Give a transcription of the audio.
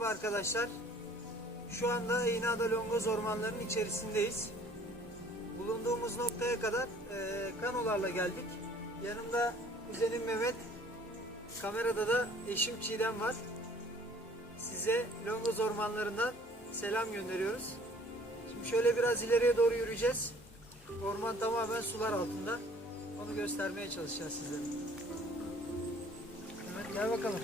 Merhaba arkadaşlar. Şu anda İğneada Longoz ormanlarının içerisindeyiz. Bulunduğumuz noktaya kadar kanolarla geldik. Yanımda kuzenim Mehmet, kamerada da eşim Çiğdem var. Size Longoz ormanlarından selam gönderiyoruz. Şimdi şöyle biraz ileriye doğru yürüyeceğiz. Orman tamamen sular altında. Onu göstermeye çalışacağız sizlere. Mehmet gel bakalım.